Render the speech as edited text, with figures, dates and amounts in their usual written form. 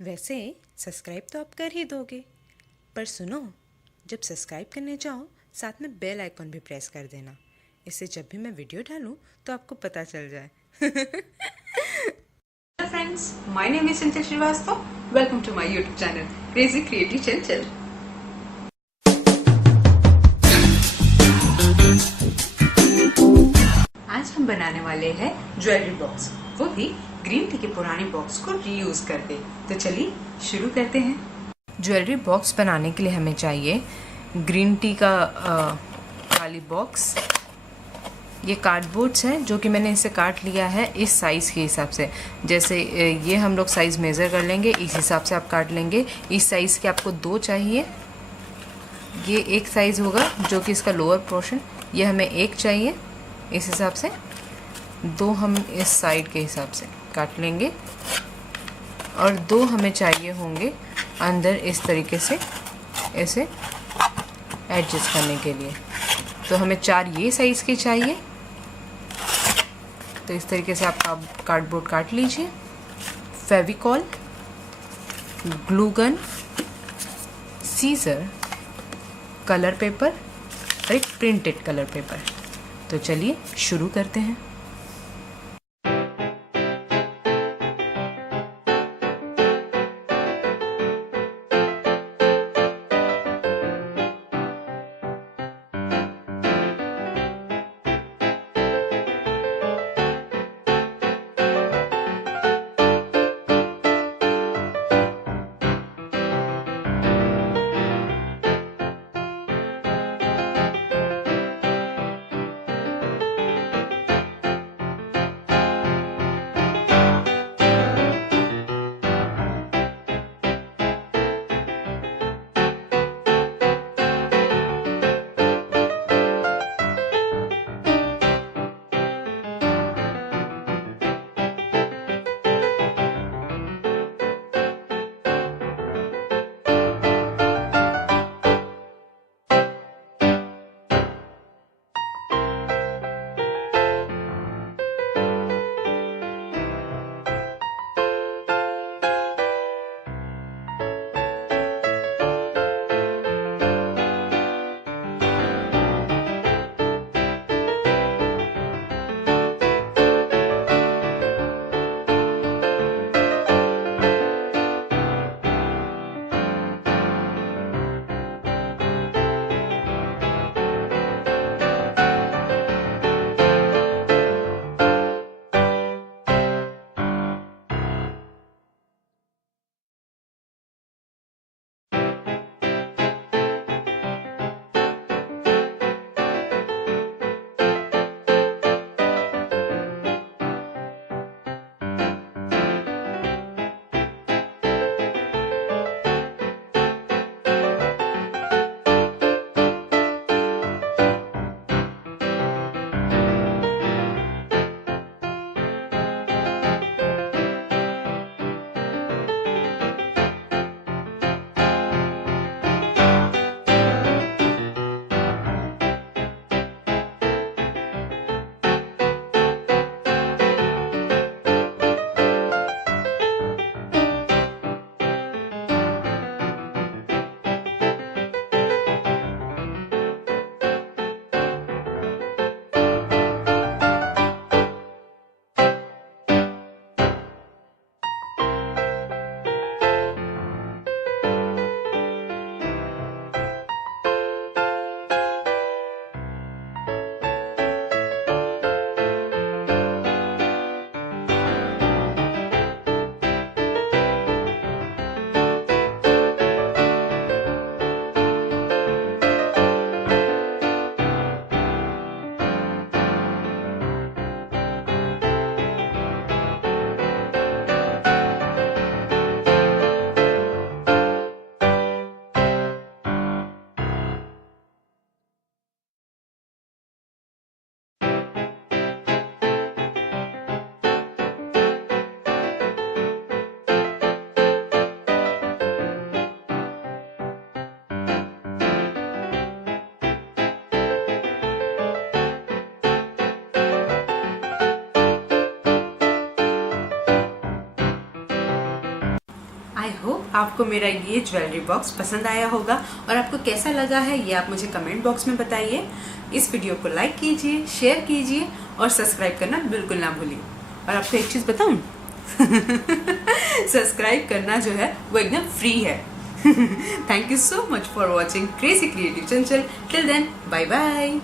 वैसे सब्सक्राइब तो आप कर ही दोगे, पर सुनो, जब सब्सक्राइब करने जाओ साथ में बेल आइकॉन भी प्रेस कर देना। इससे जब भी मैं वीडियो डालूं तो आपको पता चल जाए। Hello friends, my name is Chanchal. Welcome to my YouTube channel, Crazy Creative Chanchal. आज हम बनाने वाले हैं ज्वेलरी बॉक्स, वो भी ग्रीन टी के पुराने बॉक्स को रीयूज करके। तो चलिए शुरू करते हैं। ज्वेलरी बॉक्स बनाने के लिए हमें चाहिए ग्रीन टी का खाली बॉक्स। ये कार्डबोर्ड्स हैं जो कि मैंने इसे काट लिया है इस साइज़ के हिसाब से। जैसे ये हम लोग साइज़ मेज़र कर लेंगे, इस हिसाब से आप काट लेंगे। इस साइज़ के आपको 2 चाहिए। ये एक साइज़ होगा जो कि इसका लोअर पोर्शन, ये हमें 1 चाहिए। इस हिसाब से 2 हम इस साइड के हिसाब से काट लेंगे और 2 हमें चाहिए होंगे अंदर इस तरीके से ऐसे एडजस्ट करने के लिए। तो हमें 4 ये साइज़ के चाहिए। तो इस तरीके से आप कार्डबोर्ड काट लीजिए। Fevicol, glue gun, scissor, colour paper और एक प्रिंटेड कलर पेपर। तो चलिए शुरू करते हैं। आई होप आपको मेरा ये ज्वेलरी बॉक्स पसंद आया होगा और आपको कैसा लगा है ये आप मुझे कमेंट बॉक्स में बताइए। इस वीडियो को लाइक कीजिए, शेयर कीजिए और सब्सक्राइब करना बिल्कुल ना भूलिए। और आपको एक चीज़ बताऊं सब्सक्राइब करना जो है वो एकदम फ्री है। Thank you so much for watching crazy creative Chanchal. Till then bye bye.